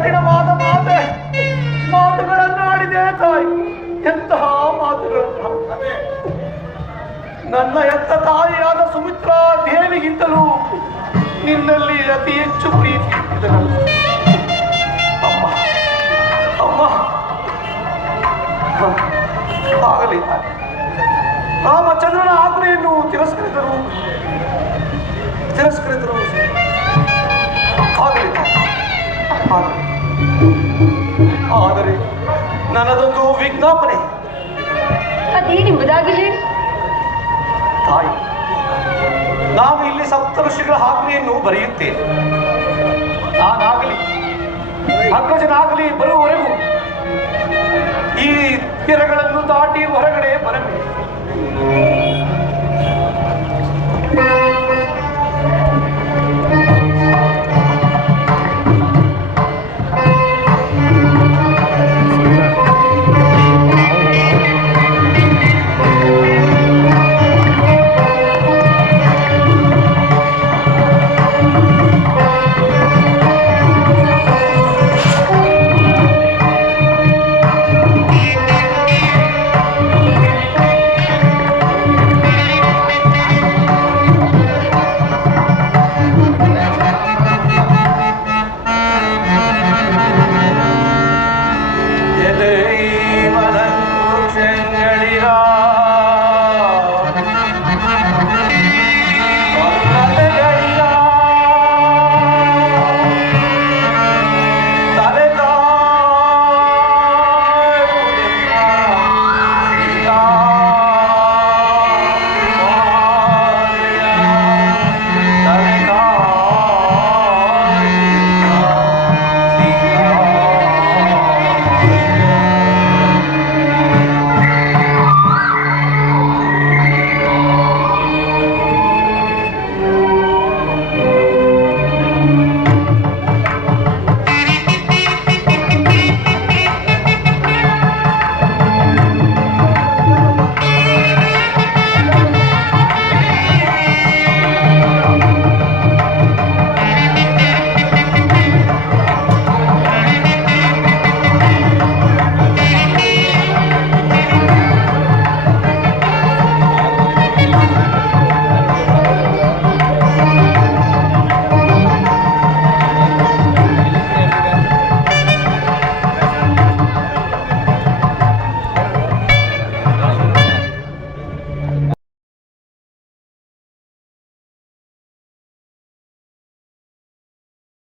ಕಠಿಣವಾದ ಮಾತೆ, ಮಾತುಗಳನ್ನಾಡಿದೆ ತಾಯಿ. ಎಂತಹ ಮಾತುಗಳನ್ನು ನನ್ನ ಎತ್ತ ತಾಯಿಯಾದ ಸುಮಿತ್ರಾ ದೇವಿಗಿಂತಲೂ ನಿನ್ನಲ್ಲಿ ಅತಿ ಹೆಚ್ಚು ಪ್ರೀತಿ ಅಮ್ಮ ಅಮ್ಮ. ಆಗಲಿ ರಾಮಚಂದ್ರನ ಆಜ್ಞೆಯನ್ನು ತಿರಸ್ಕರಿದರು ತಿರಸ್ಕರಿದರು ಆದರೆ ನನ್ನದೊಂದು ವಿಜ್ಞಾಪನೆ. ಅದೇನೆಂಬುದಾಗಿ ಹೇಳಿ ತಾಯಿ ನಾನು ಇಲ್ಲಿ ಸಪ್ತ ಋಷಿಗಳ ಆಜ್ಞೆಯನ್ನು ಬರೆಯುತ್ತೇನೆ. ನಾನಾಗಲಿ ಅಗ್ರಜನಾಗಲಿ ಬರುವವರೆಗೂ ಈ ತೀರಗಳನ್ನು ದಾಟಿ ಹೊರಗಡೆ ಬರಬೇಕು.